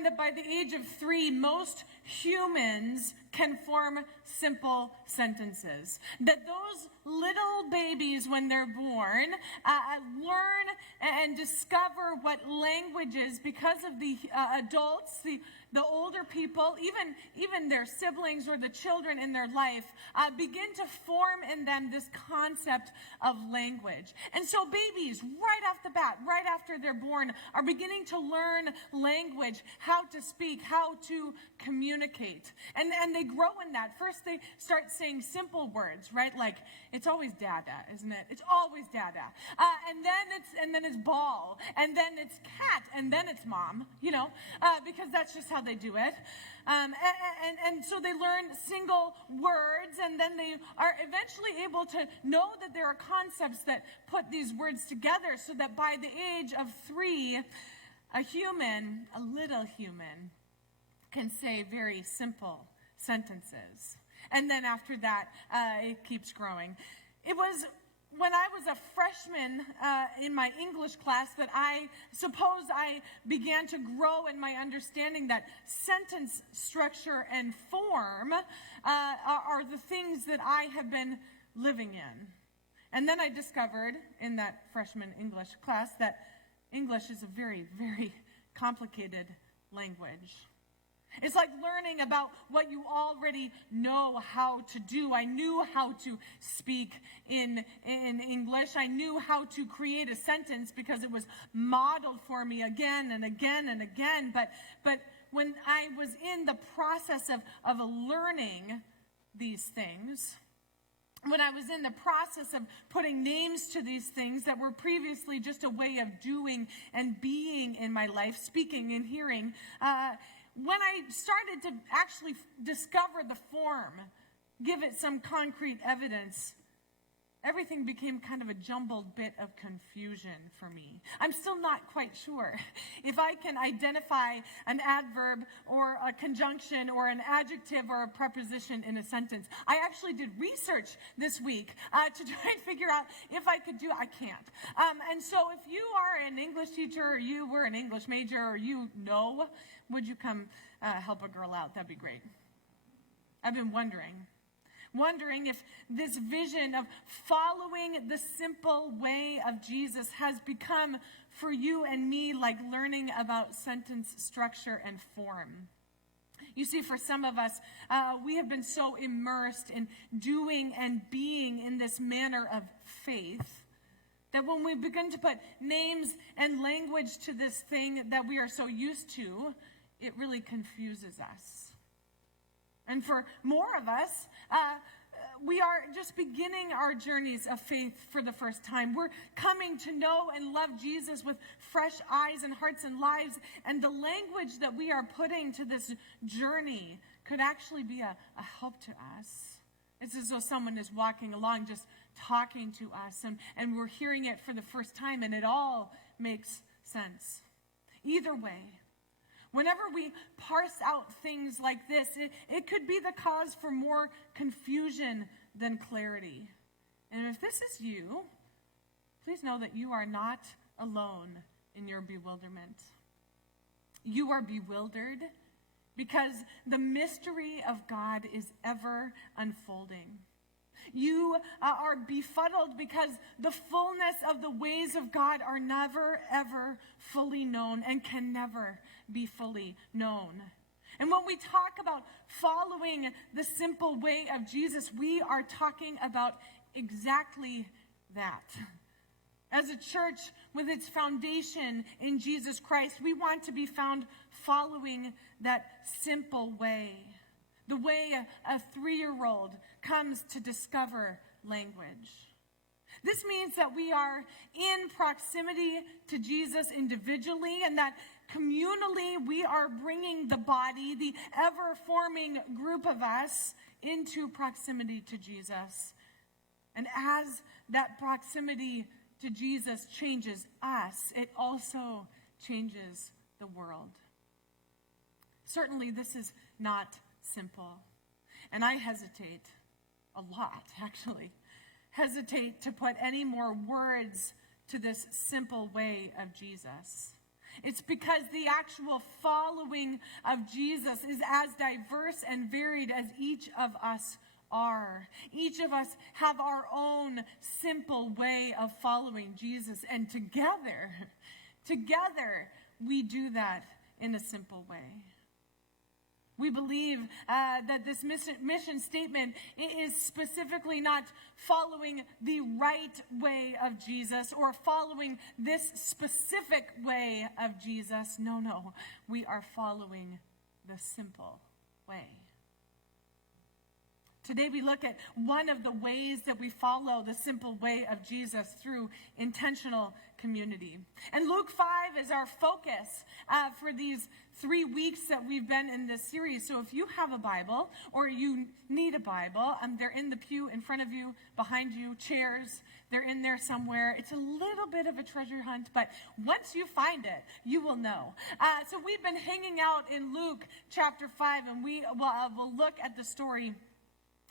find that by the age of 3, most humans can form simple sentences. That those little babies, when they're born, learn and discover what language is because of the adults, the older people, even their siblings or the children in their life, begin to form in them this concept of language. And so babies, right off the bat, right after they're born, are beginning to learn language, how to speak, how to communicate. And they grow in that. First, they start saying simple words, right? Like, it's always dada, isn't it? It's always dada. And then it's ball, and then it's cat, and then it's mom, because that's just how they do it. And so they learn single words, and then they are eventually able to know that there are concepts that put these words together, so that by the age of 3, a little human, can say very simple sentences. And then after that, it keeps growing. It was when I was a freshman in my English class that I suppose I began to grow in my understanding that sentence structure and form are the things that I have been living in. And then I discovered in that freshman English class that English is a very, very complicated language. It's like learning about what you already know how to do. I knew how to speak in English. I knew how to create a sentence because it was modeled for me again and again and again. But when I was in the process of learning these things, when I was in the process of putting names to these things that were previously just a way of doing and being in my life, speaking and hearing, when I started to actually discover the form, give it some concrete evidence, everything became kind of a jumbled bit of confusion for me. I'm still not quite sure if I can identify an adverb or a conjunction or an adjective or a preposition in a sentence. I actually did research this week to try and figure out if I could do it. I can't. And so if you are an English teacher or you were an English major or would you come help a girl out? That'd be great. I've been wondering if this vision of following the simple way of Jesus has become for you and me like learning about sentence structure and form. You see, for some of us, we have been so immersed in doing and being in this manner of faith that when we begin to put names and language to this thing that we are so used to, it really confuses us. And for more of us, we are just beginning our journeys of faith for the first time. We're coming to know and love Jesus with fresh eyes and hearts and lives. And the language that we are putting to this journey could actually be a help to us. It's as though someone is walking along just talking to us, and we're hearing it for the first time, and it all makes sense. Either way, whenever we parse out things like this, it could be the cause for more confusion than clarity. And if this is you, please know that you are not alone in your bewilderment. You are bewildered because the mystery of God is ever unfolding. You are befuddled because the fullness of the ways of God are never, ever fully known and can never be fully known. And when we talk about following the simple way of Jesus, we are talking about exactly that. As a church with its foundation in Jesus Christ, we want to be found following that simple way. The way a 3-year-old comes to discover language. This means that we are in proximity to Jesus individually, and that communally we are bringing the body, the ever-forming group of us, into proximity to Jesus. And as that proximity to Jesus changes us, it also changes the world. Certainly this is not simple. And I hesitate a lot, actually. Hesitate to put any more words to this simple way of Jesus. It's because the actual following of Jesus is as diverse and varied as each of us are. Each of us have our own simple way of following Jesus, and together, we do that in a simple way. We believe that this mission statement is specifically not following the right way of Jesus or following this specific way of Jesus. No. We are following the simple way. Today we look at one of the ways that we follow the simple way of Jesus through intentional community. And Luke 5 is our focus for these 3 weeks that we've been in this series. So if you have a Bible or you need a Bible, they're in the pew in front of you, behind you, chairs. They're in there somewhere. It's a little bit of a treasure hunt, but once you find it, you will know. So we've been hanging out in Luke chapter 5, and we will look at the story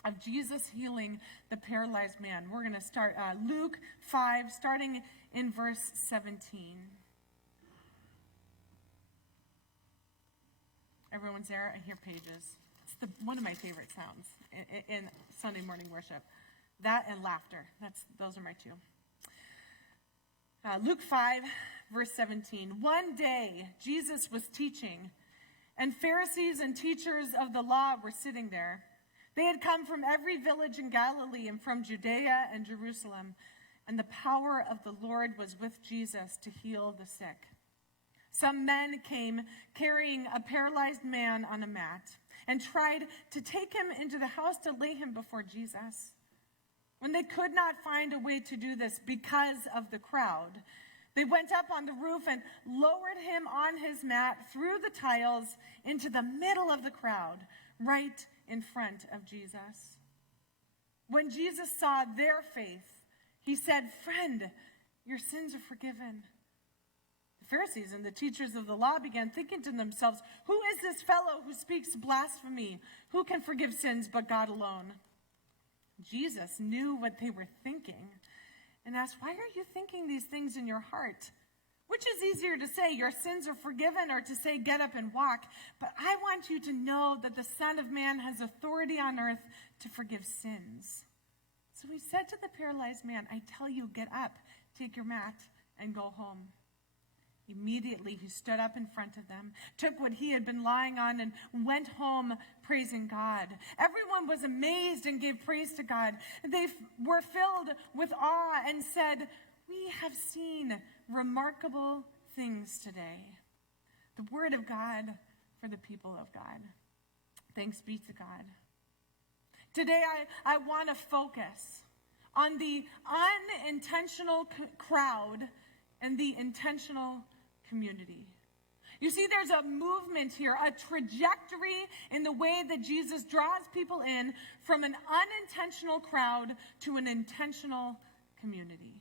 of Jesus healing the paralyzed man. We're going to start Luke 5, starting in verse 17. Everyone's there? I hear pages. It's one of my favorite sounds in Sunday morning worship. That and laughter. Those are my two. Luke 5, verse 17. One day, Jesus was teaching, and Pharisees and teachers of the law were sitting there. They had come from every village in Galilee and from Judea and Jerusalem, and the power of the Lord was with Jesus to heal the sick. Some men came carrying a paralyzed man on a mat and tried to take him into the house to lay him before Jesus. When they could not find a way to do this because of the crowd, they went up on the roof and lowered him on his mat through the tiles into the middle of the crowd, right in front of Jesus. When Jesus saw their faith, he said, "Friend, your sins are forgiven." The Pharisees and the teachers of the law began thinking to themselves, "Who is this fellow who speaks blasphemy? Who can forgive sins but God alone?" Jesus knew what they were thinking and asked, "Why are you thinking these things in your heart? Which is easier to say, 'Your sins are forgiven,' or to say, 'Get up and walk'? But I want you to know that the Son of Man has authority on earth to forgive sins." So he said to the paralyzed man, "I tell you, get up, take your mat, and go home." Immediately he stood up in front of them, took what he had been lying on, and went home praising God. Everyone was amazed and gave praise to God. They were filled with awe and said, "We have seen remarkable things today." The word of God for the people of God. Thanks be to God. Today I want to focus on the unintentional crowd and the intentional community. You see, there's a movement here, a trajectory in the way that Jesus draws people in from an unintentional crowd to an intentional community.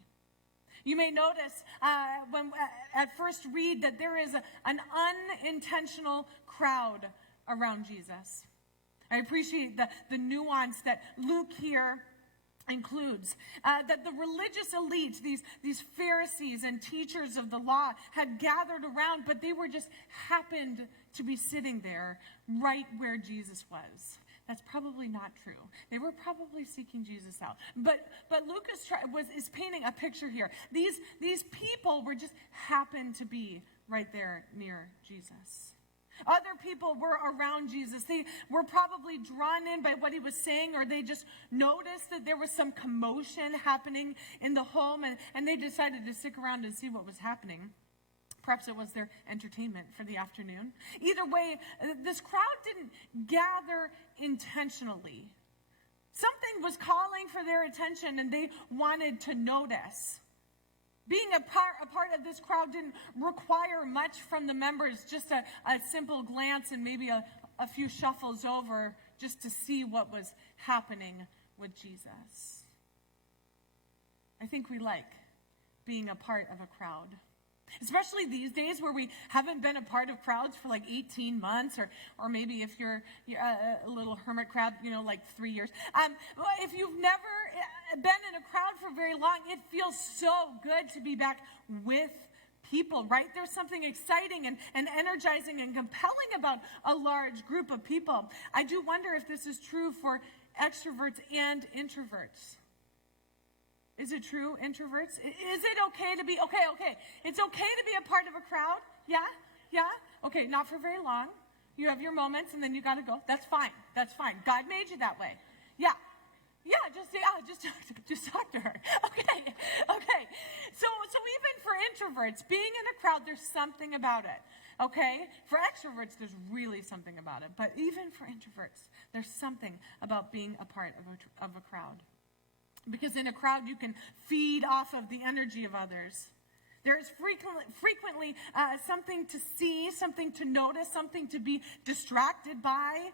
You may notice when at first read that there is an unintentional crowd around Jesus. I appreciate the nuance that Luke here includes. That the religious elite, these Pharisees and teachers of the law, had gathered around, but they were just happened to be sitting there right where Jesus was. That's probably not true. They were probably seeking Jesus out. But Luke is painting a picture here. These people were just happened to be right there near Jesus. Other people were around Jesus. They were probably drawn in by what he was saying, or they just noticed that there was some commotion happening in the home, and they decided to stick around and see what was happening. Perhaps it was their entertainment for the afternoon. Either way, this crowd didn't gather intentionally. Something was calling for their attention, and they wanted to notice. Being a part of this crowd didn't require much from the members, just a simple glance and maybe a few shuffles over just to see what was happening with Jesus. I think we like being a part of a crowd. Especially these days where we haven't been a part of crowds for like 18 months, or maybe if you're a little hermit crab, like 3 years. If you've never been in a crowd for very long, it feels so good to be back with people, right? There's something exciting and energizing and compelling about a large group of people. I do wonder if this is true for extroverts and introverts. Is it true, introverts? Is it okay to be, okay. It's okay to be a part of a crowd? Yeah? Okay, not for very long. You have your moments and then you got to go. That's fine. God made you that way. Yeah, just talk to her. Okay. So even for introverts, being in a crowd, there's something about it. Okay? For extroverts, there's really something about it. But even for introverts, there's something about being a part of a crowd. Because in a crowd, you can feed off of the energy of others. There is frequently something to see, something to notice, something to be distracted by.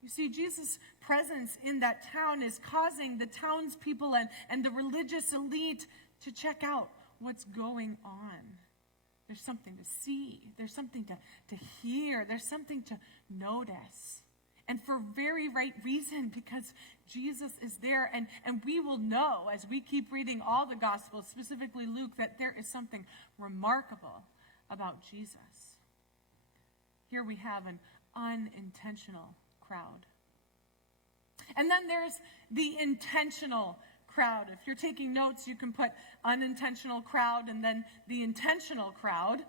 You see, Jesus' presence in that town is causing the townspeople and the religious elite to check out what's going on. There's something to see. There's something to hear. There's something to notice. And for very right reason, because Jesus is there. And we will know as we keep reading all the Gospels, specifically Luke, that there is something remarkable about Jesus. Here we have an unintentional crowd. And then there's the intentional crowd. If you're taking notes, you can put unintentional crowd and then the intentional crowd.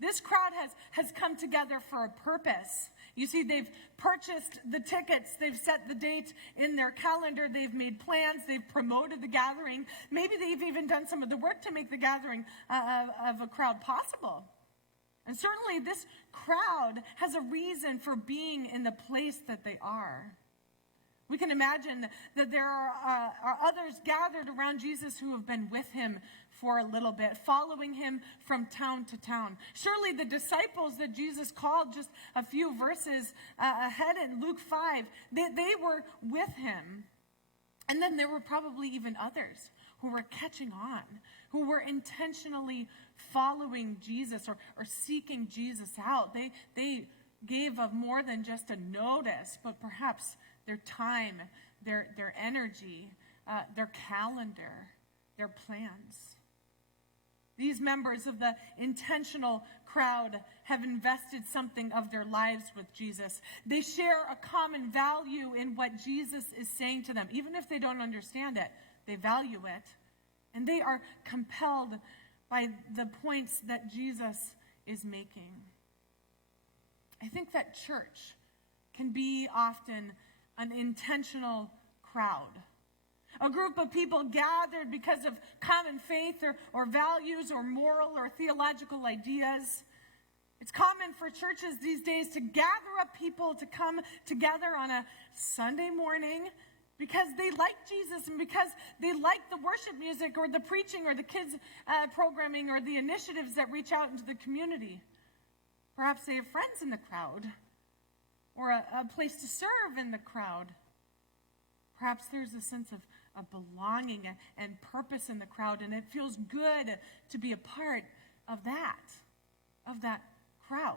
This crowd has come together for a purpose. You see, they've purchased the tickets. They've set the date in their calendar. They've made plans. They've promoted the gathering. Maybe they've even done some of the work to make the gathering of a crowd possible. And certainly this crowd has a reason for being in the place that they are. We can imagine that there are others gathered around Jesus who have been with him for a little bit, following him from town to town. Surely the disciples that Jesus called just a few verses ahead in Luke 5, they were with him. And then there were probably even others who were catching on, who were intentionally following Jesus or seeking Jesus out. They gave of more than just a notice, but perhaps their time, their energy, their calendar, their plans. These members of the intentional crowd have invested something of their lives with Jesus. They share a common value in what Jesus is saying to them. Even if they don't understand it, they value it. And they are compelled by the points that Jesus is making. I think that church can be often an intentional crowd. A group of people gathered because of common faith or values or moral or theological ideas. It's common for churches these days to gather up people to come together on a Sunday morning because they like Jesus and because they like the worship music or the preaching or the kids programming or the initiatives that reach out into the community. Perhaps they have friends in the crowd or a place to serve in the crowd. Perhaps there's a sense of belonging and purpose in the crowd, and it feels good to be a part of that crowd.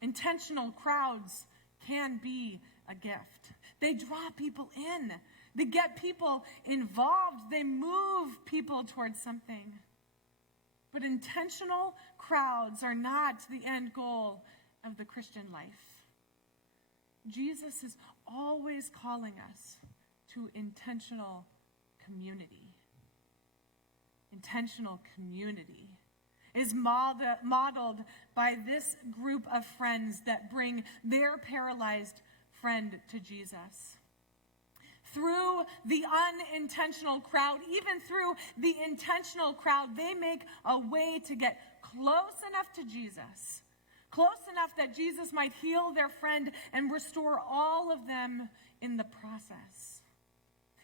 Intentional crowds can be a gift. They draw people in. They get people involved. They move people towards something. But intentional crowds are not the end goal of the Christian life. Jesus is always calling us to intentional community. Intentional community is modeled by this group of friends that bring their paralyzed friend to Jesus. Through the unintentional crowd, even through the intentional crowd, they make a way to get close enough to Jesus. Close enough that Jesus might heal their friend and restore all of them in the process.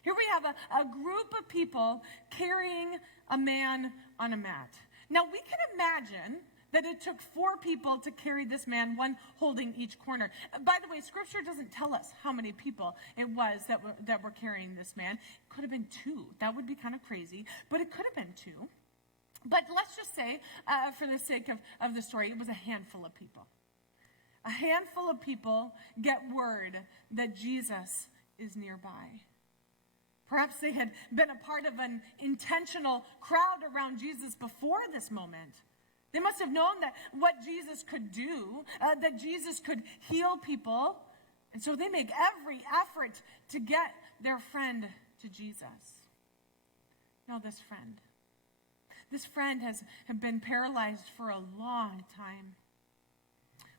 Here we have a group of people carrying a man on a mat. Now we can imagine that it took 4 people to carry this man, one holding each corner. By the way, Scripture doesn't tell us how many people it was that were carrying this man. It could have been 2. That would be kind of crazy, but it could have been 2. But let's just say, for the sake of the story, it was a handful of people. A handful of people get word that Jesus is nearby. Perhaps they had been a part of an intentional crowd around Jesus before this moment. They must have known that what Jesus could do, that Jesus could heal people. And so they make every effort to get their friend to Jesus. Now this friend has been paralyzed for a long time.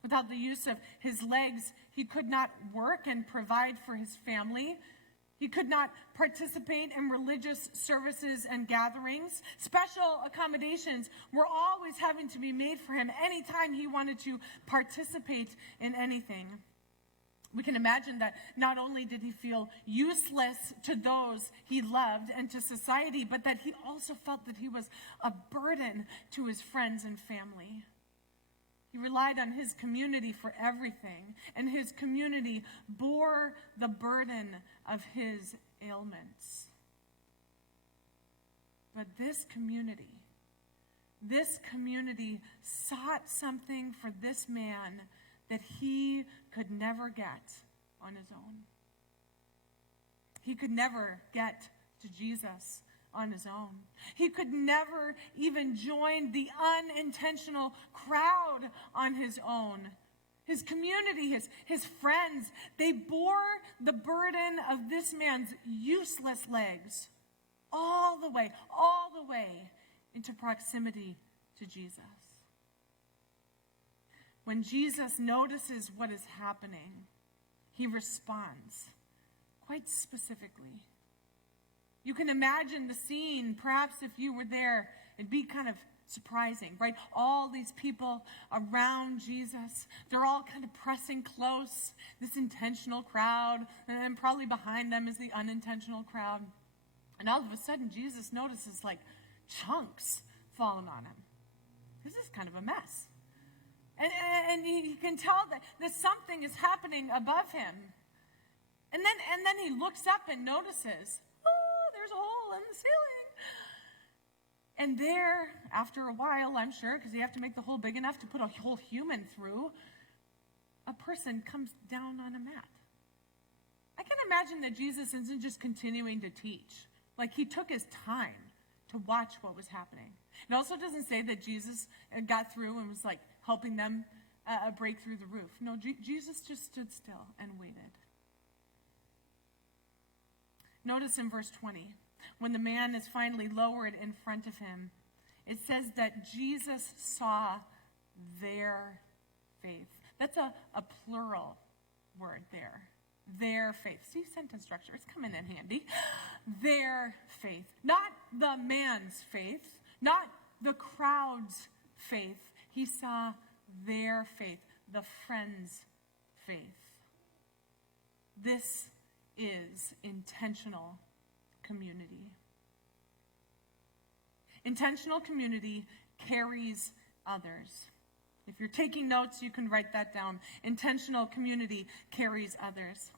Without the use of his legs, he could not work and provide for his family. He could not participate in religious services and gatherings. Special accommodations were always having to be made for him anytime he wanted to participate in anything. We can imagine that not only did he feel useless to those he loved and to society, but that he also felt that he was a burden to his friends and family. He relied on his community for everything, and his community bore the burden of his ailments. But this community sought something for this man that he could never get on his own. He could never get to Jesus on his own. He could never even join the unintentional crowd on his own. His community, his friends, they bore the burden of this man's useless legs all the way into proximity to Jesus. When Jesus notices what is happening, he responds quite specifically. You can imagine the scene. Perhaps if you were there, it'd be kind of surprising, right? All these people around Jesus, they're all kind of pressing close, this intentional crowd, and then probably behind them is the unintentional crowd. And all of a sudden, Jesus notices like chunks falling on him. This is kind of a mess. And he can tell that something is happening above him. And then he looks up and notices, there's a hole in the ceiling. And there, after a while, I'm sure, because you have to make the hole big enough to put a whole human through, a person comes down on a mat. I can imagine that Jesus isn't just continuing to teach. Like, he took his time to watch what was happening. It also doesn't say that Jesus got through and was like helping them break through the roof. No, Jesus just stood still and waited. Notice in verse 20, when the man is finally lowered in front of him, it says that Jesus saw their faith. That's a plural word there. Their faith. See, sentence structure, it's coming in handy. Their faith. Not the man's faith, not the crowd's faith. He saw their faith, the friend's faith. This is intentional community. Intentional community carries others. If you're taking notes, you can write that down. Intentional community carries others.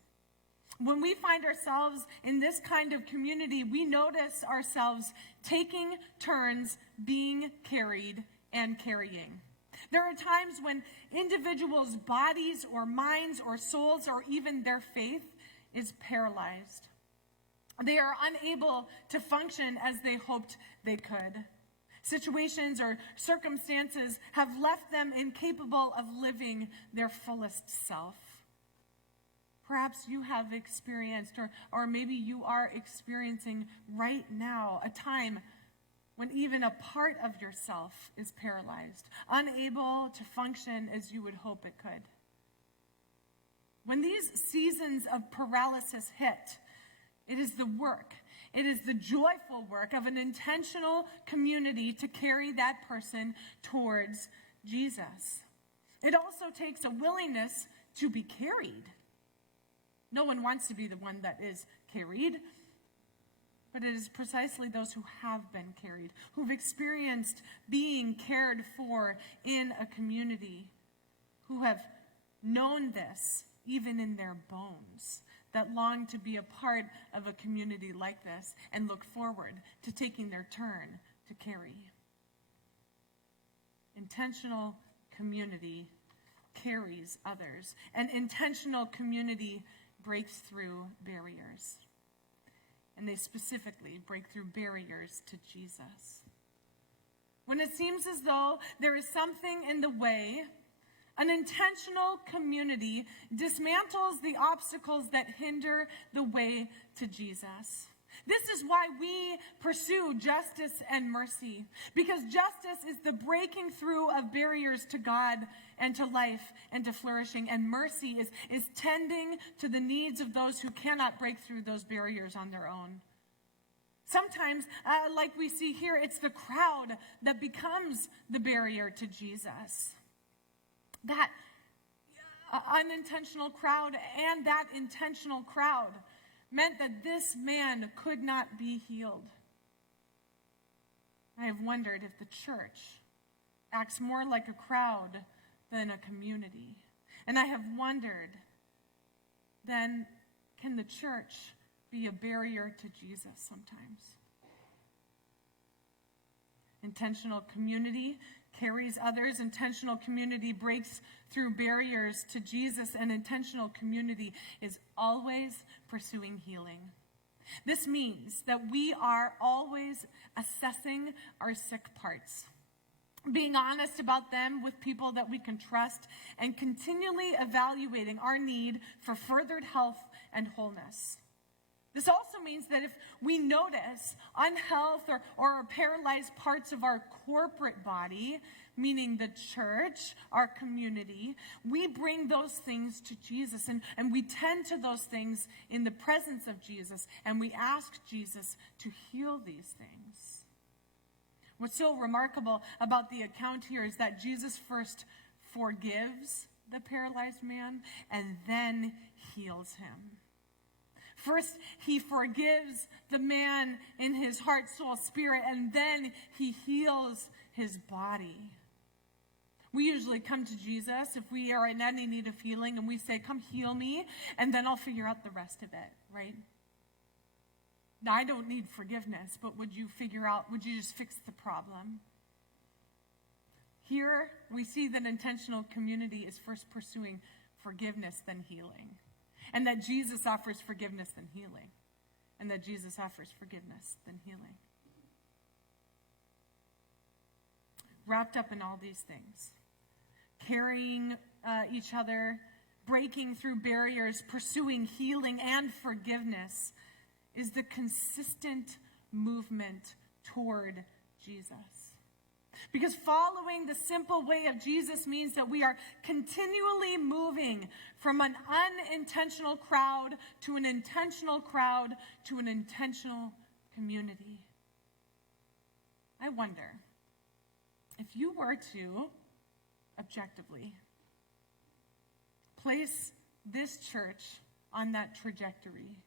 When we find ourselves in this kind of community, we notice ourselves taking turns being carried and carrying. There are times when individuals' bodies or minds or souls or even their faith is paralyzed. They are unable to function as they hoped they could. Situations or circumstances have left them incapable of living their fullest self. Perhaps you have experienced, or maybe you are experiencing right now, a time when even a part of yourself is paralyzed, unable to function as you would hope it could. When these seasons of paralysis hit, it is the joyful work of an intentional community to carry that person towards Jesus. It also takes a willingness to be carried. No one wants to be the one that is carried, but it is precisely those who have been carried, who've experienced being cared for in a community, who have known this even in their bones, that long to be a part of a community like this and look forward to taking their turn to carry. Intentional community carries others, and intentional community breaks through barriers. and they specifically break through barriers to Jesus. When it seems as though there is something in the way, an intentional community dismantles the obstacles that hinder the way to Jesus. This is why we pursue justice and mercy, because justice is the breaking through of barriers to God and to life and to flourishing, and mercy is tending to the needs of those who cannot break through those barriers on their own. Sometimes, like we see here, it's the crowd that becomes the barrier to Jesus. That unintentional crowd and that intentional crowd meant that this man could not be healed. I have wondered if the church acts more like a crowd than a community. And I have wondered, then, can the church be a barrier to Jesus sometimes? Intentional community carries others. Intentional community breaks through barriers to Jesus, and intentional community is always pursuing healing. This means that we are always assessing our sick parts, being honest about them with people that we can trust, and continually evaluating our need for furthered health and wholeness. This also means that if we notice unhealth or paralyzed parts of our corporate body, meaning the church, our community, we bring those things to Jesus, and we tend to those things in the presence of Jesus, and we ask Jesus to heal these things. What's so remarkable about the account here is that Jesus first forgives the paralyzed man and then heals him. First, he forgives the man in his heart, soul, spirit, and then he heals his body. We usually come to Jesus if we are in any need of healing, and we say, come heal me, and then I'll figure out the rest of it, right? Now, I don't need forgiveness, but would you just fix the problem? Here, we see that intentional community is first pursuing forgiveness, then healing. And that Jesus offers forgiveness than healing. And that Jesus offers forgiveness than healing. Wrapped up in all these things, carrying each other, breaking through barriers, pursuing healing and forgiveness, is the consistent movement toward Jesus. Because following the simple way of Jesus means that we are continually moving from an unintentional crowd to an intentional crowd to an intentional community. I wonder if you were to, objectively, place this church on that trajectory,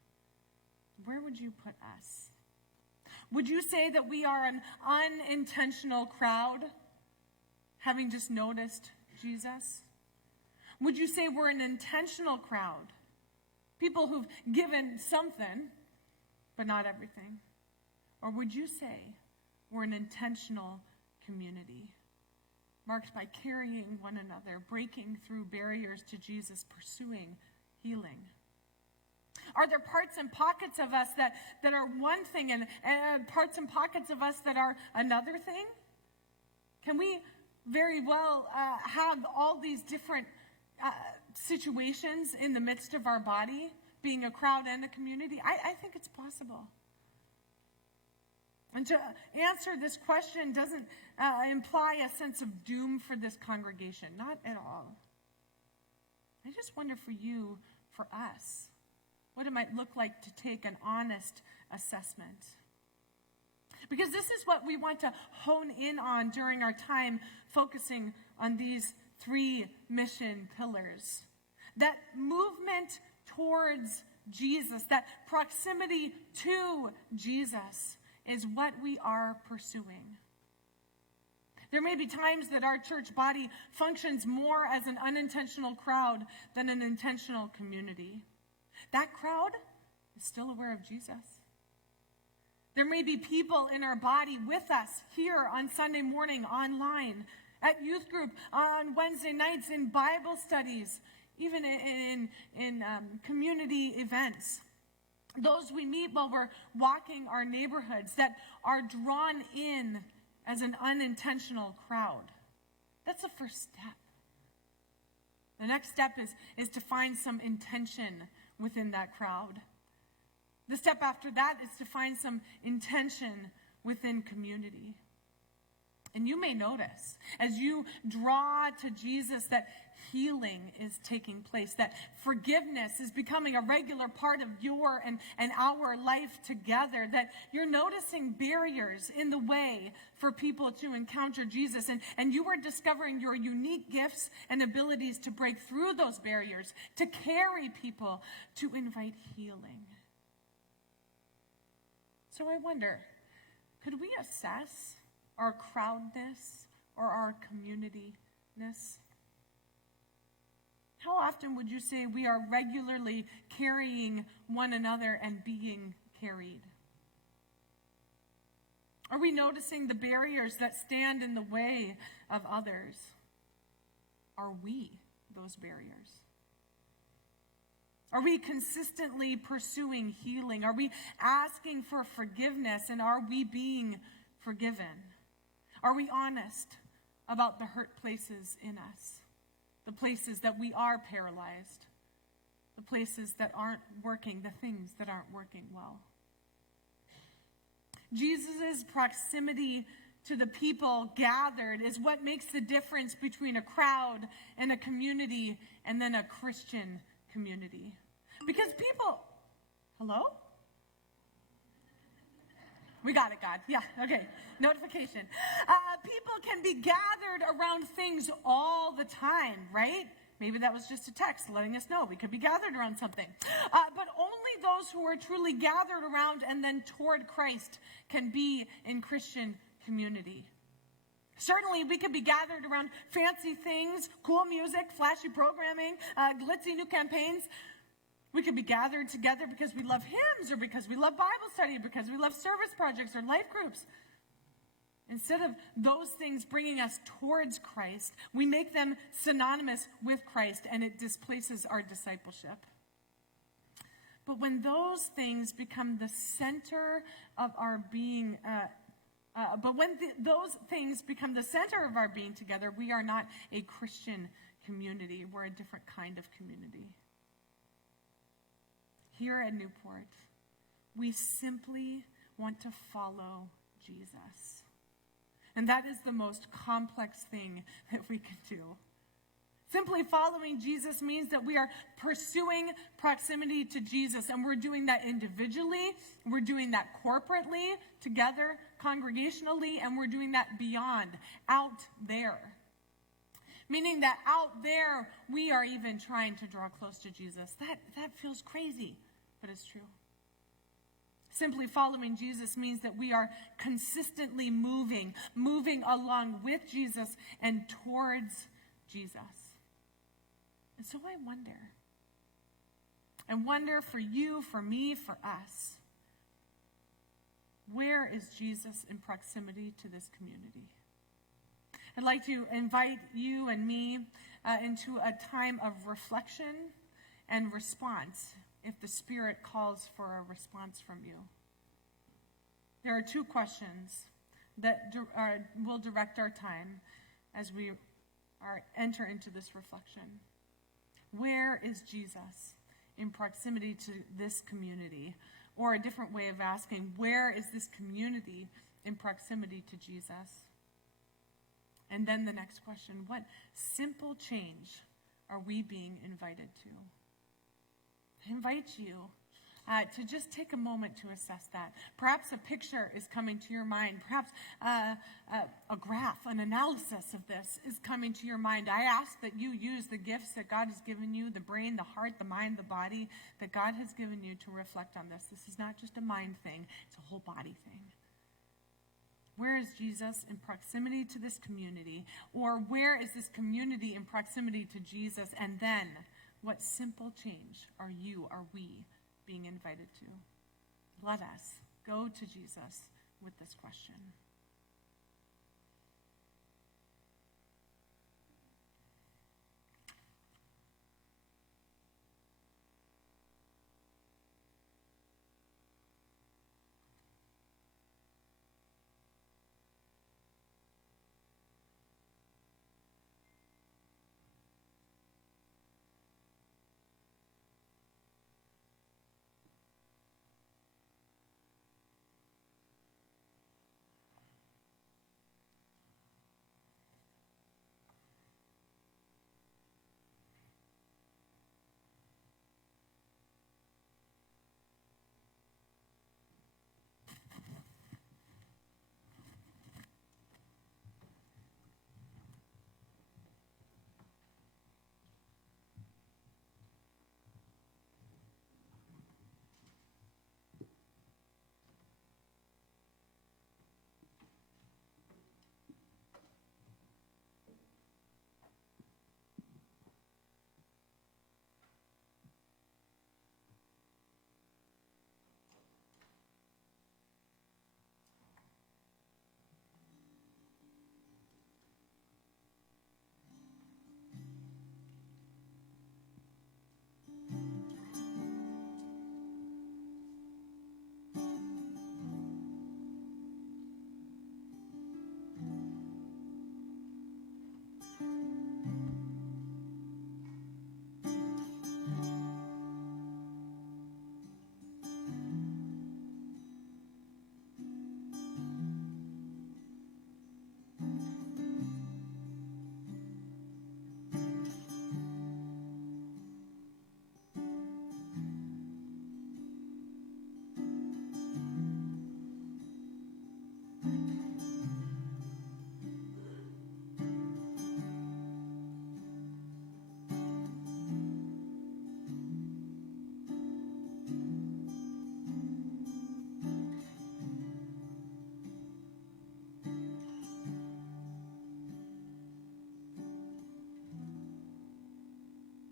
where would you put us? Would you say that we are an unintentional crowd, having just noticed Jesus? Would you say we're an intentional crowd, people who've given something, but not everything? Or would you say we're an intentional community, marked by carrying one another, breaking through barriers to Jesus, pursuing healing? Are there parts and pockets of us that are one thing and parts and pockets of us that are another thing? Can we very well have all these different situations in the midst of our body, being a crowd and a community? I think it's possible. And to answer this question doesn't imply a sense of doom for this congregation. Not at all. I just wonder for you, for us, what it might look like to take an honest assessment. Because this is what we want to hone in on during our time focusing on these three mission pillars. That movement towards Jesus, that proximity to Jesus is what we are pursuing. There may be times that our church body functions more as an unintentional crowd than an intentional community. That crowd is still aware of Jesus. There may be people in our body with us here on Sunday morning, online, at youth group, on Wednesday nights, in Bible studies, even in community events. those we meet while we're walking our neighborhoods that are drawn in as an unintentional crowd. That's the first step. The next step is to find some intention within that crowd. The step after that is to find some intention within community. And you may notice as you draw to Jesus that healing is taking place, that forgiveness is becoming a regular part of your and our life together, that you're noticing barriers in the way for people to encounter Jesus, and you are discovering your unique gifts and abilities to break through those barriers, to carry people, to invite healing. So I wonder, could we assess our crowdness or our communityness? How often would you say we are regularly carrying one another and being carried? Are we noticing the barriers that stand in the way of others? Are we those barriers? Are we consistently pursuing healing? Are we asking for forgiveness, and are we being forgiven? Are we honest about the hurt places in us? The places that we are paralyzed? The places that aren't working, the things that aren't working well? Jesus' proximity to the people gathered is what makes the difference between a crowd and a community and then a Christian community. Because people, hello? We got it, God. Yeah, okay. Notification. People can be gathered around things all the time, right? Maybe that was just a text letting us know we could be gathered around something. But only those who are truly gathered around and then toward Christ can be in Christian community. Certainly, we could be gathered around fancy things, cool music, flashy programming, glitzy new campaigns. We could be gathered together because we love hymns, or because we love Bible study, or because we love service projects or life groups. Instead of those things bringing us towards Christ, we make them synonymous with Christ, and it displaces our discipleship. But when those things become the center of our being, those things become the center of our being together, we are not a Christian community. We're a different kind of community. Here at Newport, we simply want to follow Jesus. And that is the most complex thing that we can do. Simply following Jesus means that we are pursuing proximity to Jesus, and we're doing that individually, we're doing that corporately, together, congregationally, and we're doing that beyond, out there. Meaning that out there, we are even trying to draw close to Jesus. That feels crazy, but it's true. Simply following Jesus means that we are consistently moving along with Jesus and towards Jesus. And so I wonder for you, for me, for us, where is Jesus in proximity to this community? I'd like to invite you and me into a time of reflection and response if the Spirit calls for a response from you. There are two questions that will direct our time as we enter into this reflection. Where is Jesus in proximity to this community? Or a different way of asking, where is this community in proximity to Jesus? And then the next question, what simple change are we being invited to? I invite you to just take a moment to assess that. Perhaps a picture is coming to your mind. Perhaps a graph, an analysis of this is coming to your mind. I ask that you use the gifts that God has given you, the brain, the heart, the mind, the body, that God has given you to reflect on this. This is not just a mind thing, it's a whole body thing. Where is Jesus in proximity to this community? Or where is this community in proximity to Jesus? And then, what simple change are we being invited to? Let us go to Jesus with this question.